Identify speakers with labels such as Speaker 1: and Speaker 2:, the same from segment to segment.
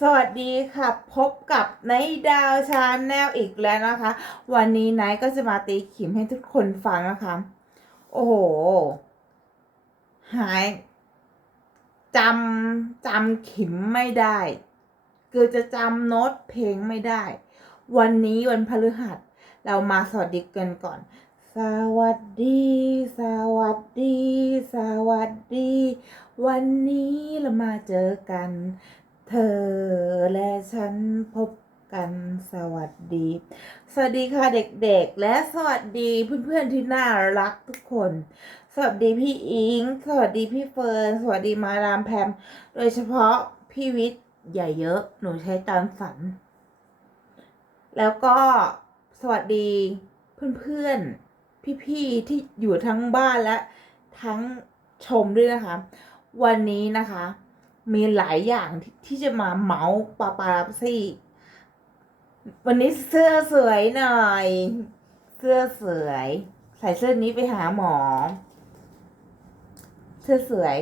Speaker 1: สวัสดีค่ะ พบกับไนดาวชาแนลอีกแล้วนะคะ วันนี้ไนก็จะมาตีขิมให้ทุกคนฟังนะคะ โอ้โห หายจำจำขิมไม่ได้ คือจะจำโน้ตเพลงไม่ได้ วันนี้วันพฤหัส เรามาสวัสดีกันก่อน สวัสดี สวัสดี สวัสดี วันนี้เรามาเจอกัน เธอและฉันพบกันสวัสดี สวัสดีค่ะเด็กๆ และสวัสดีเพื่อนๆที่น่ารักทุกคน สวัสดีพี่อิง สวัสดีพี่เฟิร์น สวัสดีมาดามแพม โดยเฉพาะพี่วิทย์อย่าเยอะ หนูใช้ตอนฝัน แล้วก็สวัสดีเพื่อนๆ พี่ๆ ที่อยู่ทั้งบ้านและทั้งชมด้วยนะคะ วันนี้นะคะ มีหลายอย่างที่ที่จะมาเมาส์ปาปาซี่วันนี้เสื้อสวยหน่อย เสื้อสวย ใส่เสื้อนี้ไปหาหมอ เสื้อสวย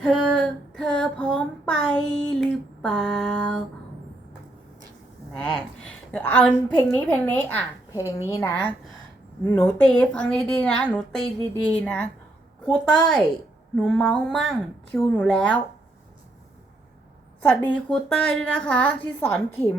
Speaker 1: เธอ เธอพร้อมไปหรือเปล่าแน่เอาเพลงนี้เพลงนี้อะ เพลงนี้นะ หนูตีฟังดีๆนะ หนูตีดีๆนะครูเต้ย หนูเมามั่งคิวหนูแล้ว สวัสดีครูเต้ยด้วยนะคะ ที่สอนขิม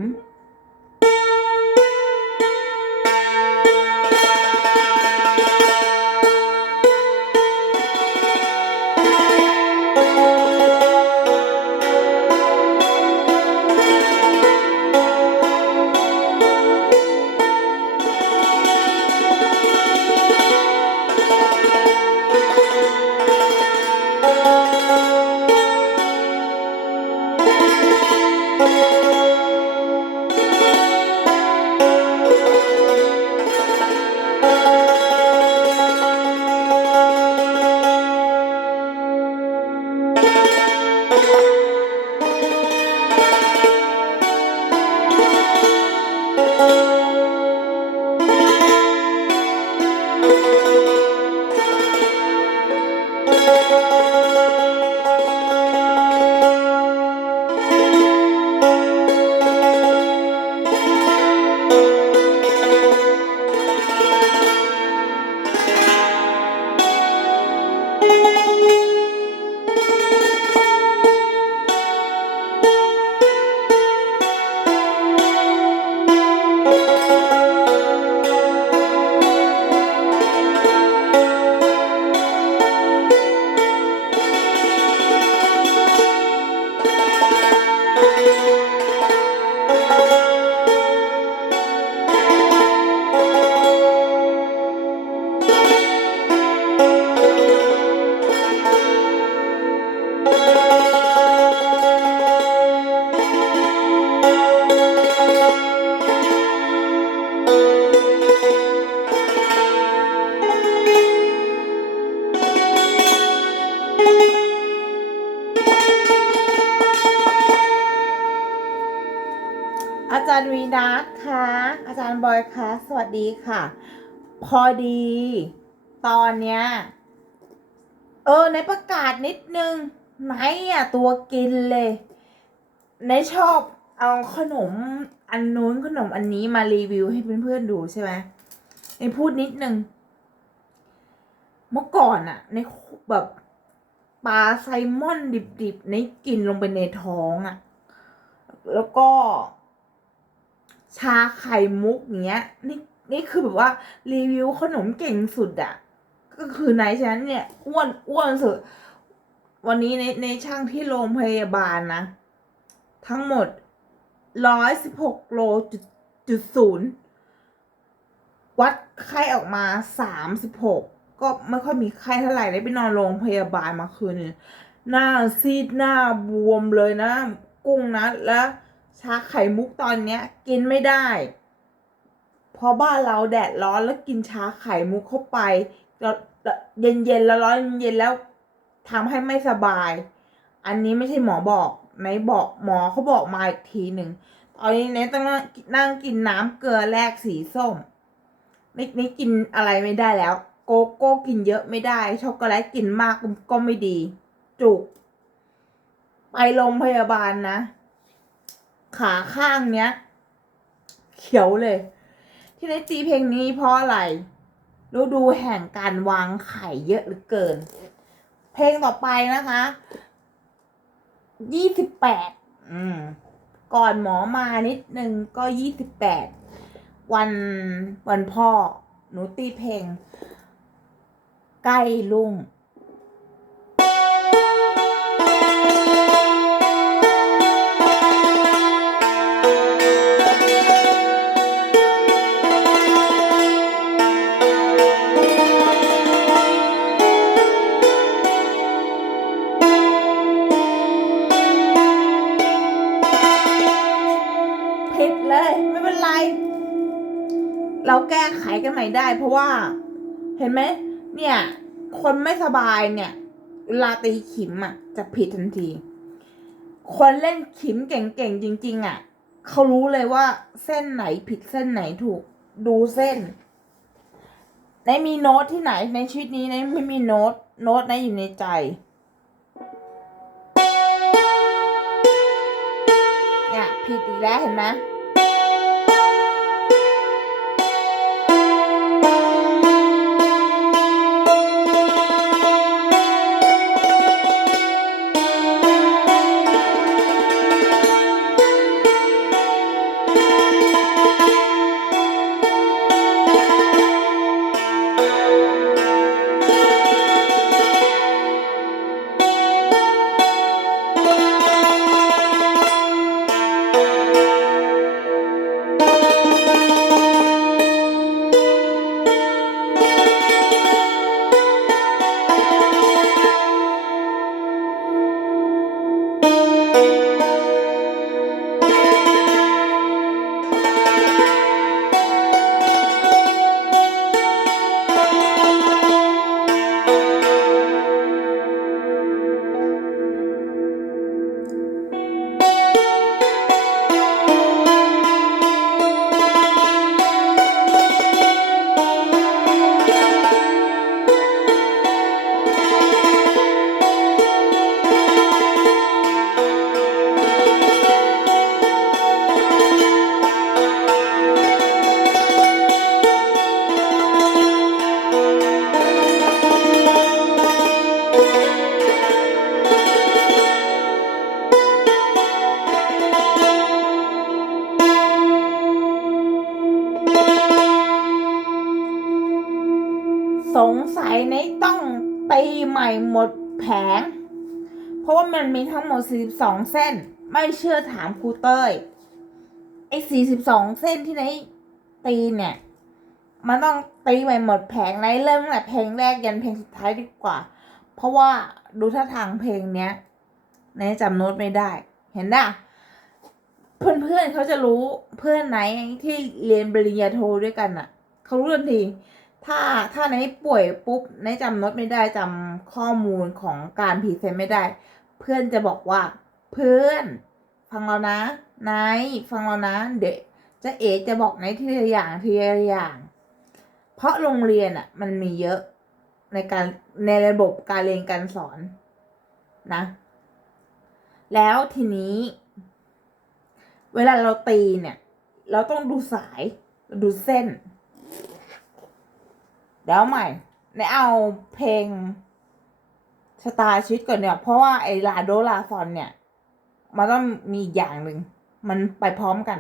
Speaker 1: ย์บอยคะสวัสดีค่ะ พอดี ตอนเนี้ย เออ ในประกาศนิดนึงไหนอะ ตัวกินเลยไหนชอบเอาขนมอันนู้นขนมอันนี้มารีวิวให้เพื่อนๆดูใช่ไหมในพูดนิดนึง เมื่อก่อนอะในแบบปลาไซมอนดิบๆในกินลงไปในท้องอะแล้วก็ ชาไข่มุกเนี้ยนี่นี่คือแบบว่ารีวิวขนมเก่งสุดอะก็คือไหนฉันเนี่ยอ้วนอ้วนสุด วันนี้ในในช่างที่โรงพยาบาลนะ ทั้งหมดร้อยสิบหกโลจุดจุดศูนย์วัดไข้ออกมาสามสิบหกก็ไม่ค่อยมีไข้เท่าไหร่ได้ไปนอนโรงพยาบาลมาคืนหน้าซีดหน้าบวมเลยนะ กุ้งนะแล้ว ชาไข่มุกตอนเนี้ย กินไม่ได้ เพราะบ้านเราแดดร้อนแล้วกินชาไข่มุกเข้าไปแล้วเย็นเย็นๆแล้วร้อนเย็นแล้วทำให้ไม่สบาย อันนี้ไม่ใช่หมอบอกไหนบอกหมอเขาบอกมาอีกทีหนึ่งตอนนี้เนยต้องนั่งกินน้ำเกลือแลกสีส้มนี่นี่กินอะไรไม่ได้แล้ว โกโก้กินเยอะไม่ได้ ช็อกโกแลตกินมากก็ไม่ดี จุก ไปโรงพยาบาลนะ ขาข้างเนี้ย เขียวเลย ที่ได้ตีเพลงนี้เพราะอะไรฤดูแห่งการวางไข่เยอะหลือเกิน เพลงต่อไปนะคะยี่สิบแปดอืม ก่อนหมอมานิดนึงก็ยี่สิบแปดวันวันพ่อ หนูตีเพลง ใกล้ลุ่ง เราแก้ไขกันใหม่ได้ เพราะว่า เห็นไหมเนี่ย คนไม่สบายเนี่ยเวลาตีขิมอะ จะผิดทันที คนเล่นขิมเก่งๆจริง ๆ อะเขารู้เลยว่าเส้นไหนผิดเส้นไหนถูกดูเส้นในมีโน้ตที่ไหนในชีวิตนี้ในไม่มีโน้ต โน้ตในอยู่ในใจเนี่ยผิดอีกแล้วเห็นไหม มด 42 เส้น ไม่เชื่อถามครูเต้ยไอ้42 เส้นที่ไหนตีเนี่ย มันต้องตีใหม่หมดแผงในเริ่มตั้งแต่เพลงแรกยันเพลงสุดท้ายดีกว่า เพราะว่าดูท่าทางเพลงเนี้ยในจำโน้ตไม่ได้ เห็นนะเพื่อนๆเขาจะรู้เพื่อนไหนที่เรียนปริญญาโทด้วยกันอะเขารู้ทันทีถ้าถ้าในป่วยปุ๊บในจำโน้ตไม่ได้จำข้อมูลของการพรีเซนต์ไม่ได้ เพื่อนจะบอกว่า เพื่อน ฟังเรานะนายฟังเรานะ เด็กจะเอจะบอกในทีละอย่างทีละอย่าง เพราะโรงเรียนอะ มันมีเยอะในการในระบบการเรียนการสอนนะ แล้วทีนี้ เวลาเราตีเนี่ย เราต้องดูสายดูเส้นเดี๋ยวใหม่ในเอาเพลง ชะตาชีวิตก่อนเนี่ยเพราะว่าไอ้ลาโดลาซอนเนี่ย มันต้องมีอย่างหนึ่ง มันไปพร้อมกัน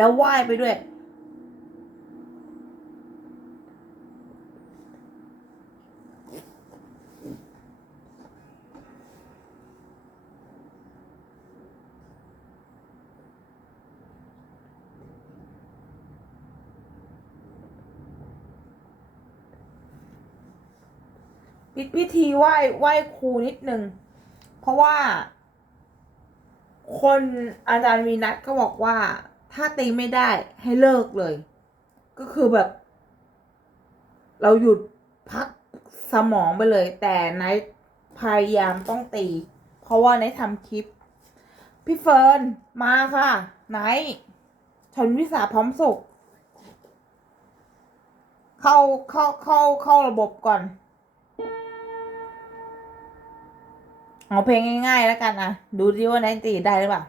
Speaker 1: แล้วไหว้ไปด้วย ปิดพิธีไหว้ไหว้ครูนิดหนึ่งเพราะว่า คนอาจารย์วีนัทก็บอกว่า ถ้าตีไม่ได้ให้เลิกเลย ก็คือแบบ เราหยุดพักสมองไปเลย แต่ไนพยายามต้องตี เพราะว่าไนท์ทำคลิป พี่เฟิร์นมาค่ะไนชนวิสาพร้อมสุขเข้าเข้าเข้าเข้าระบบก่อนเอาเพลงง่ายๆแล้วกันนะดูดิว่าไนท์ตีได้หรือเปล่า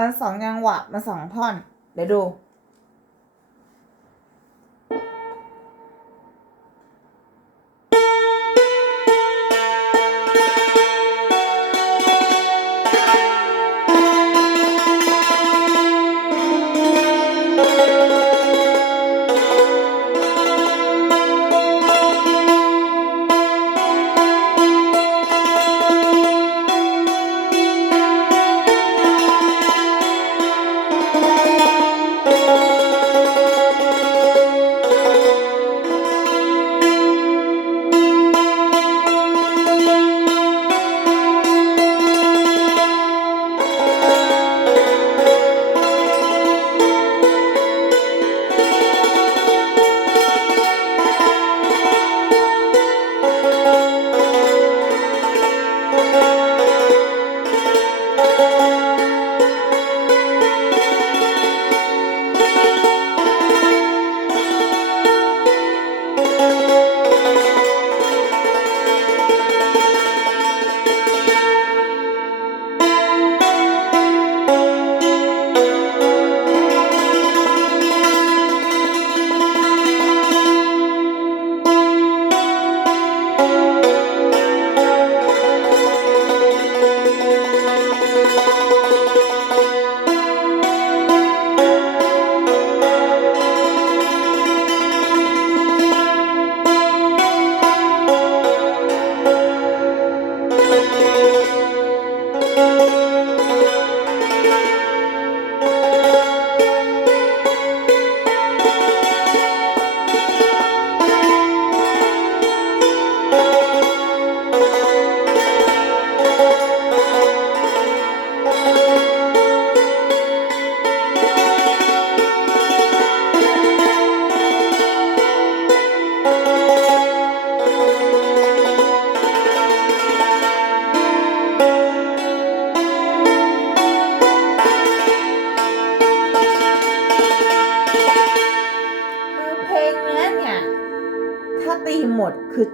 Speaker 1: มันสองจังหวะมันสองท่อน เดี๋ยวดู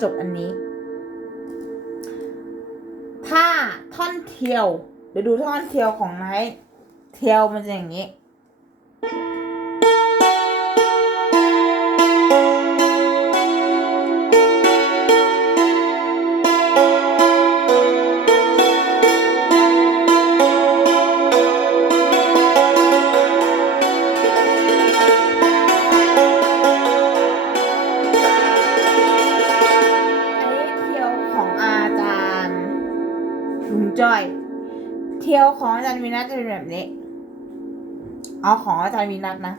Speaker 1: จบอันนี้ ถ้าท่อนเทียวเดี๋ยวดูท่อนเทียวของไนท์เทียวมันจะอย่างนี้ เป็นแบบนี้ เอาของอาจารย์วีนัทนะ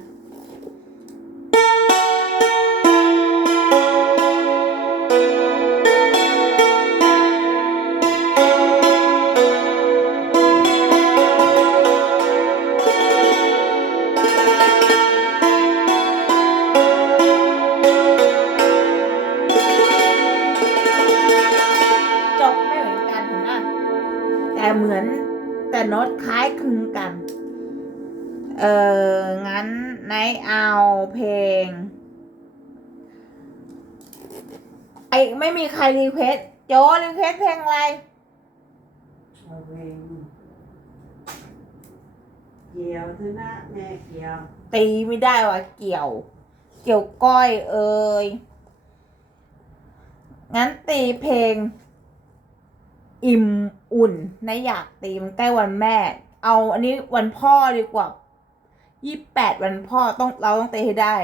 Speaker 1: เอองั้นไนท์เอาเพลง ไอไม่มีใครรีเควสโจรีเควสเพลงอะไร
Speaker 2: เอาเพลงเกี่ยวเธอนะแม่เกี่ยว
Speaker 1: ตีไม่ได้ว่ะเกี่ยว เกี่ยวก้อยเอ่ยงั้นตีเพลง อิ่มอุ่นนะอยากตีมันใกล้วันแม่ เอาอันนี้วันพ่อดีกว่า ยี่แปดวันพ่อต้องเราต้องเตะให้ได้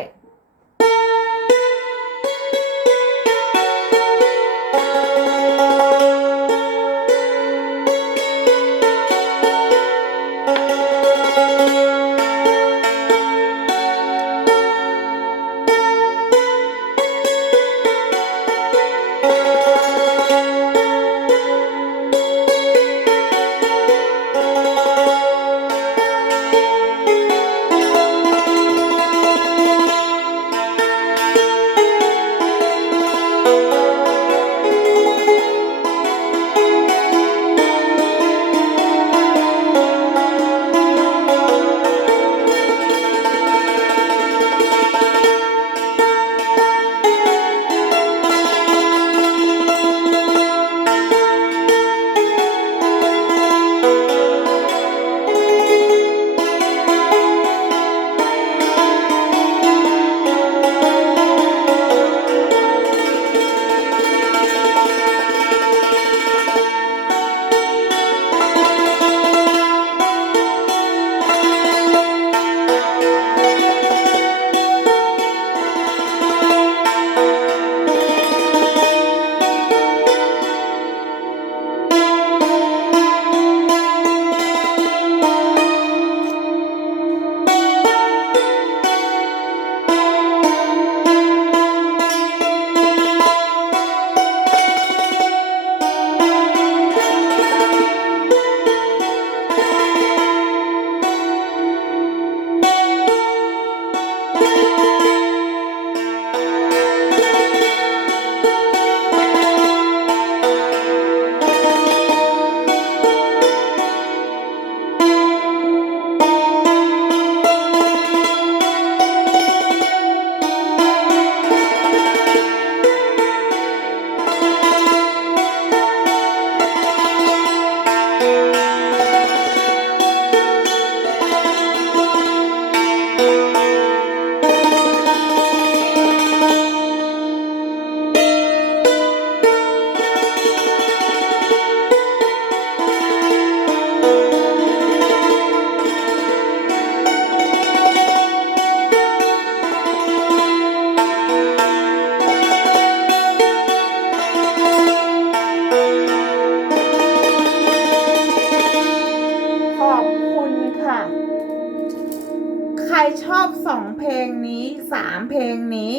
Speaker 1: งนี้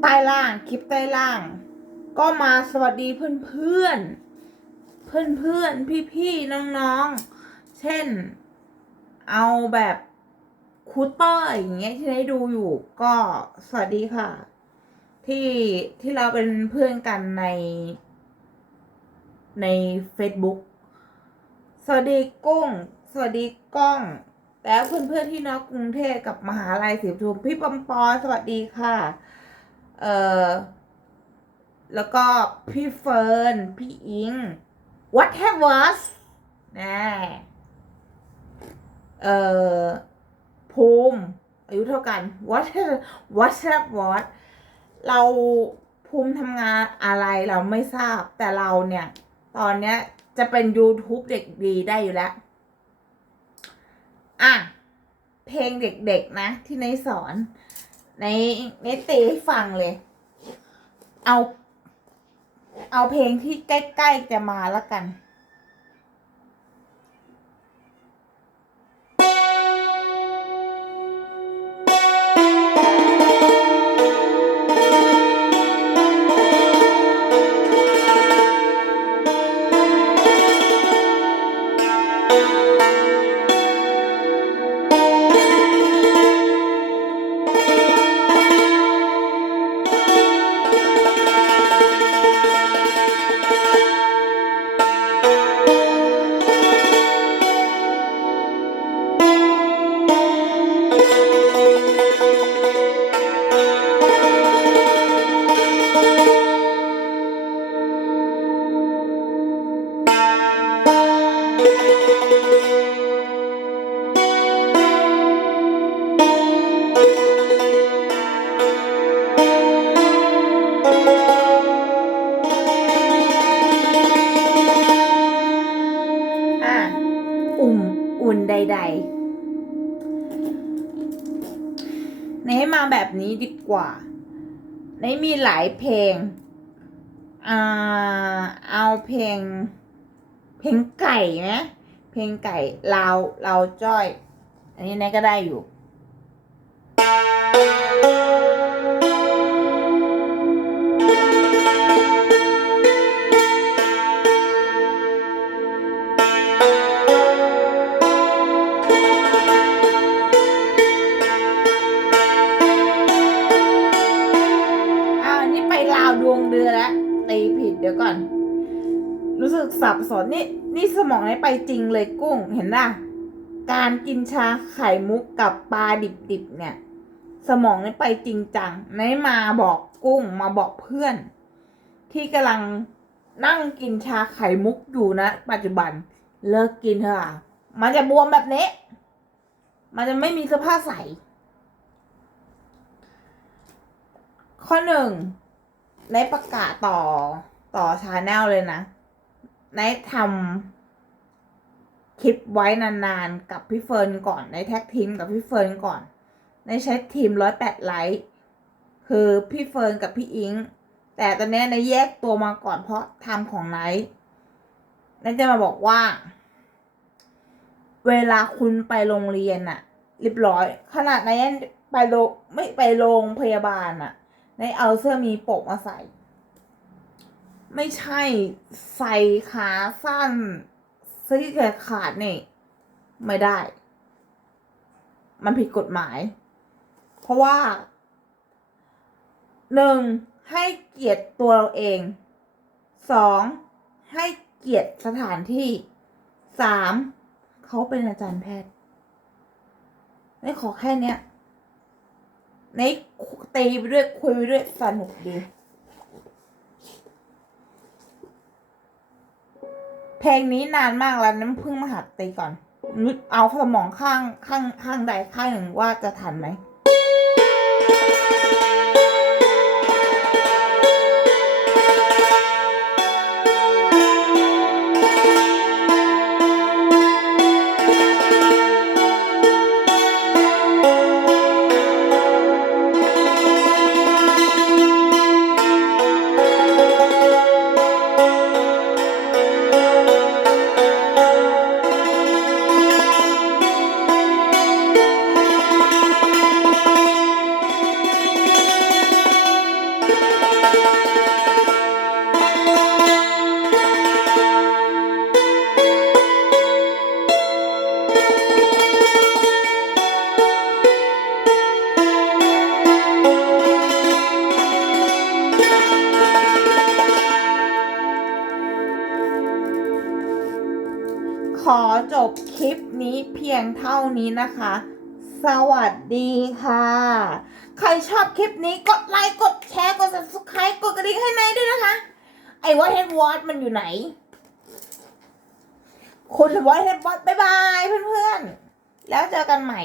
Speaker 1: ใต้ล่างคลิปใต้ล่าง ก็มาสวัสดีเพื่อนเพื่อนเพื่อนเพื่อนพี่พี่ๆน้องๆ เช่น เอาแบบคูเตอร์อย่างเงี้ยที่ได้ดูอยู่ก็สวัสดีค่ะ ที่ที่เราเป็นเพื่อนกันใน ใน Facebook สวัสดีกุ้ง สวัสดีกล้อง แล้วเพื่อนๆที่นอกกรุงเทพกับมหาลัยศรีทุมพี่ปอมปอสวัสดีค่ะเเออแล้วก็พี่เฟิร์น พี่อิง what have was นะเอ่อภูมิอายุเท่ากัน what what have was เราภูมิทำงานอะไรเราไม่ทราบแต่เราเนี่ย ตอนเนี้ยจะเป็น YouTube เด็กดีได้อยู่แล้ว อะ เพลงเด็กๆนะ ที่ในสอน ในในตีให้ฟังเลย เอา เอาเพลงที่ใกล้ๆจะมาแล้วกัน กว่า ในมีหลายเพลงอ่าเอาเพลง เพลงไก่ไหมเพลงไก่ลาวลาวจ้อย อันนี้นายก็ได้อยู่ กินชาไข่มุกกับปลาดิบๆเนี่ย สมองนี่ไปจริงจังไหนมาบอกกุ้งมาบอกเพื่อน ที่กำลังนั่งกินชาไข่มุกอยู่นะ ปัจจุบันเลิกกินเถอะค่ะมันจะบวมแบบนี้ มันจะไม่มีเสื้อผ้าใส่ ข้อหนึ่งในประกาศต่อต่อชาแนลเลยนะในทำ คลิปไว้นานๆ กับพี่เฟิร์นก่อนในแท็กทีมกับพี่เฟิร์นก่อน ในใช้ทีมร้อยแปดไลค์คือพี่เฟิร์นกับพี่อิง แต่ตอนนี้ในแยกตัวมาก่อนเพราะทำของไนท์นายจะมาบอกว่า เวลาคุณไปโรงเรียนอะเรียบร้อย ขนาดนายไปโรงไม่ไปโรงพยาบาลอะนายเอาเสื้อมีปกมาใส่ ไม่ใช่ใส่ขาสั้น สื้อแขนขาดนี่ ไม่ได้ มันผิดกฎหมาย เพราะว่าหนึ่งให้เกียรติตัวเราเองสองให้เกียรติสถานที่สามเขาเป็นอาจารย์แพทย์ในขอแค่เนี้ยในตีไปด้วยคุยไปด้วยสนุกดี เพลงนี้นานมากแล้วน้ำพึ่งมาหัดตีก่อนนึกเอาสมองข้างข้างข้างใดข้างหนึ่งว่าจะทันไหม นี้นะคะ สวัสดีค่ะ ใครชอบคลิปนี้กดไลค์กดแชร์กดลิงก์ให้ในด้วยนะคะ ไอ้วอ t เฮดวอตมันอยู่ไหน คุณวอ t เฮดวอตบายบายเพื่อนๆ แล้วเจอกันใหม่